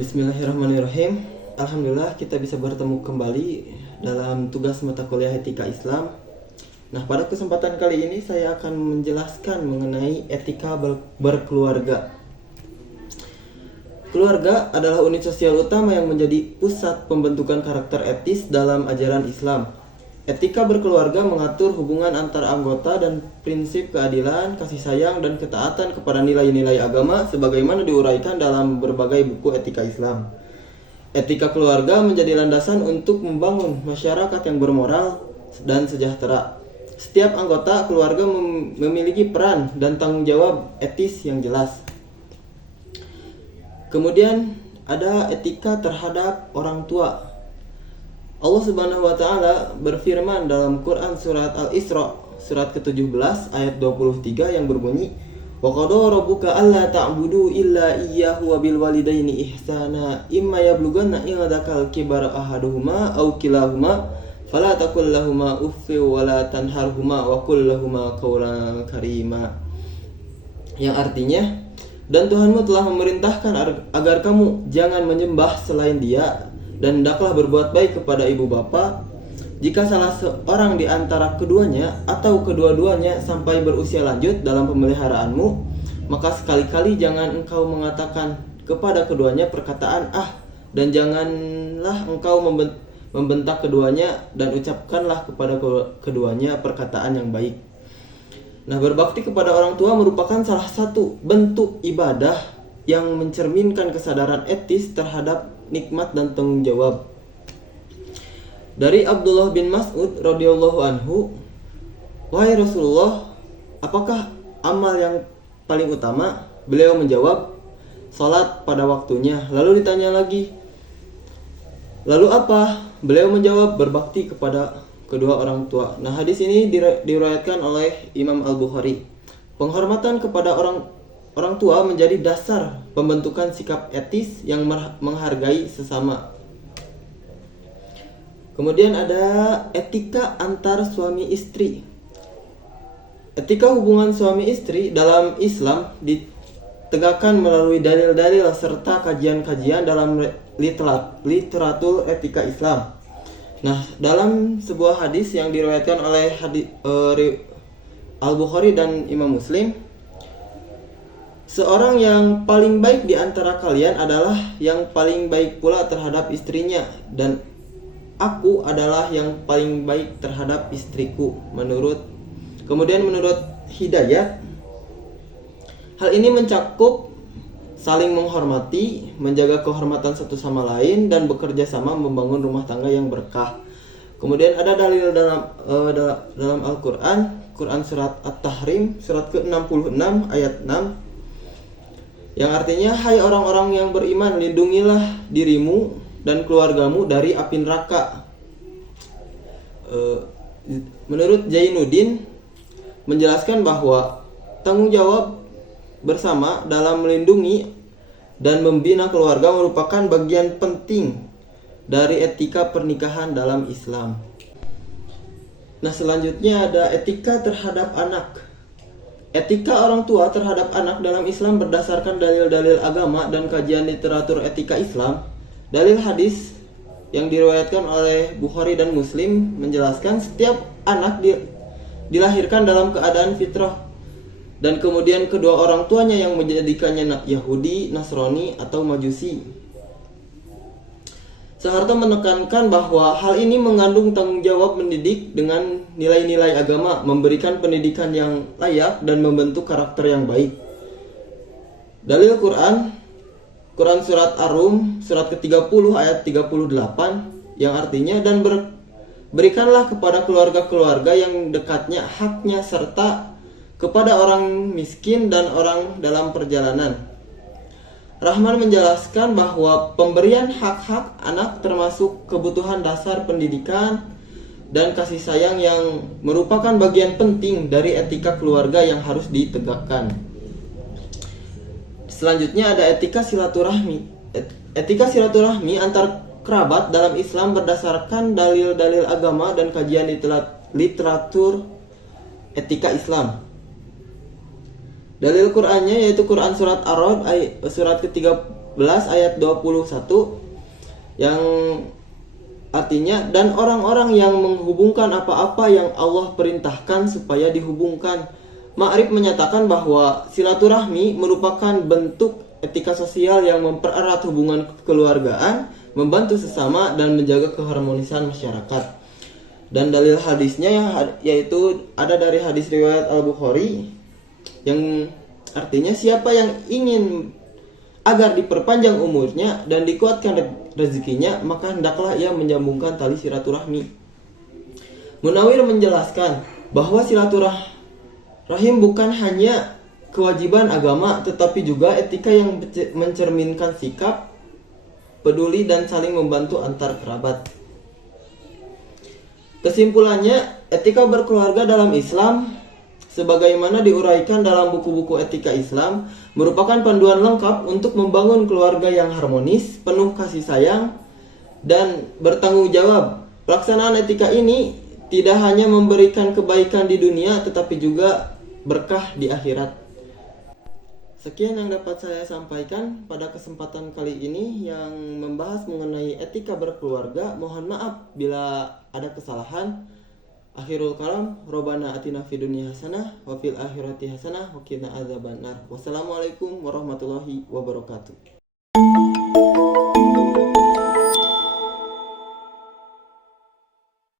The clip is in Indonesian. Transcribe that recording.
Bismillahirrahmanirrahim. Alhamdulillah kita bisa bertemu kembali dalam tugas mata kuliah etika Islam. Nah, pada kesempatan kali ini saya akan menjelaskan mengenai etika berkeluarga. Keluarga adalah unit sosial utama yang menjadi pusat pembentukan karakter etis dalam ajaran Islam. Etika berkeluarga mengatur hubungan antar anggota dan prinsip keadilan, kasih sayang, dan ketaatan kepada nilai-nilai agama sebagaimana diuraikan dalam berbagai buku etika Islam. Etika keluarga menjadi landasan untuk membangun masyarakat yang bermoral dan sejahtera. Setiap anggota keluarga memiliki peran dan tanggung jawab etis yang jelas. Kemudian ada etika terhadap orang tua. Allah Subhanahu wa taala berfirman dalam Quran surat Al-Isra surat ke-17 ayat 23 yang berbunyi, "Wa qada rabbuka alla ta'budu illa iyyahu wa bil walidaini ihsana imma yablughanna indakal kibara ahaduhuma aw kilahuma fala taqul lahumu uffin wa la tanharhuma wa qul lahumu qawlan karima." Yang artinya, dan Tuhanmu telah memerintahkan agar kamu jangan menyembah selain Dia, dan hendaklah berbuat baik kepada ibu bapa. Jika salah seorang di antara keduanya atau kedua-duanya sampai berusia lanjut dalam pemeliharaanmu, maka sekali-kali jangan engkau mengatakan kepada keduanya perkataan dan janganlah engkau membentak keduanya, dan ucapkanlah kepada keduanya perkataan yang baik. Nah, berbakti kepada orang tua merupakan salah satu bentuk ibadah yang mencerminkan kesadaran etis terhadap nikmat dan tanggung jawab. Dari Abdullah bin Mas'ud radhiyallahu anhu, "Wahai Rasulullah, apakah amal yang paling utama?" Beliau menjawab, "Salat pada waktunya." Lalu ditanya lagi, "Lalu apa?" Beliau menjawab, "Berbakti kepada kedua orang tua." Nah, hadis ini diriwayatkan oleh Imam Al-Bukhari. Penghormatan kepada orang tua menjadi dasar pembentukan sikap etis yang menghargai sesama. Kemudian ada etika antar suami istri. Etika hubungan suami istri dalam Islam ditegakkan melalui dalil-dalil serta kajian-kajian dalam literatur etika Islam. Nah, dalam sebuah hadis yang diriwayatkan oleh Al-Bukhari dan Imam Muslim, "Seorang yang paling baik di antara kalian adalah yang paling baik pula terhadap istrinya, dan aku adalah yang paling baik terhadap istriku." Kemudian menurut Hidayat, hal ini mencakup saling menghormati, menjaga kehormatan satu sama lain, dan bekerja sama membangun rumah tangga yang berkah. Kemudian ada dalil dalam Al-Quran, Quran surat At-Tahrim surat ke-66 ayat 6, yang artinya, "Hai orang-orang yang beriman, lindungilah dirimu dan keluargamu dari api neraka." Menurut Zainuddin menjelaskan bahwa tanggung jawab bersama dalam melindungi dan membina keluarga merupakan bagian penting dari etika pernikahan dalam Islam. Nah, selanjutnya ada etika terhadap anak. Etika orang tua terhadap anak dalam Islam berdasarkan dalil-dalil agama dan kajian literatur etika Islam. Dalil hadis yang diriwayatkan oleh Bukhari dan Muslim menjelaskan setiap anak dilahirkan dalam keadaan fitrah, dan kemudian kedua orang tuanya yang menjadikannya Yahudi, Nasrani, atau Majusi. Soeharto menekankan bahwa hal ini mengandung tanggung jawab mendidik dengan nilai-nilai agama, memberikan pendidikan yang layak, dan membentuk karakter yang baik. Dalil Quran surat Ar-Rum surat ke-30 ayat 38, yang artinya, "Dan berikanlah kepada keluarga-keluarga yang dekatnya haknya, serta kepada orang miskin dan orang dalam perjalanan." Rahman menjelaskan bahwa pemberian hak-hak anak termasuk kebutuhan dasar pendidikan dan kasih sayang yang merupakan bagian penting dari etika keluarga yang harus ditegakkan. Selanjutnya ada etika silaturahmi. Etika silaturahmi antar kerabat dalam Islam berdasarkan dalil-dalil agama dan kajian literatur etika Islam. Dalil Qur'annya yaitu Quran surat Ar-Ra'd surat ke-35 ayat 21 yang artinya, dan orang-orang yang menghubungkan apa-apa yang Allah perintahkan supaya dihubungkan. Ma'rif menyatakan bahwa silaturahmi merupakan bentuk etika sosial yang mempererat hubungan kekeluargaan, membantu sesama, dan menjaga keharmonisan masyarakat. Dan dalil hadisnya yaitu ada dari hadis riwayat Al-Bukhari yang artinya, siapa yang ingin agar diperpanjang umurnya dan dikuatkan rezekinya, maka hendaklah ia menyambungkan tali silaturahmi. Munawir menjelaskan bahwa silaturahim bukan hanya kewajiban agama, tetapi juga etika yang mencerminkan sikap peduli dan saling membantu antar kerabat. Kesimpulannya, etika berkeluarga dalam Islam sebagaimana diuraikan dalam buku-buku etika Islam merupakan panduan lengkap untuk membangun keluarga yang harmonis, penuh kasih sayang, dan bertanggung jawab. Pelaksanaan etika ini tidak hanya memberikan kebaikan di dunia, tetapi juga berkah di akhirat. Sekian yang dapat saya sampaikan pada kesempatan kali ini yang membahas mengenai etika berkeluarga. Mohon maaf bila ada kesalahan. Akhirul kalam, Robbana atina fid dunya hasanah wa fil akhirati hasanah wa qina adzabannar. Wassalamualaikum warahmatullahi wabarakatuh.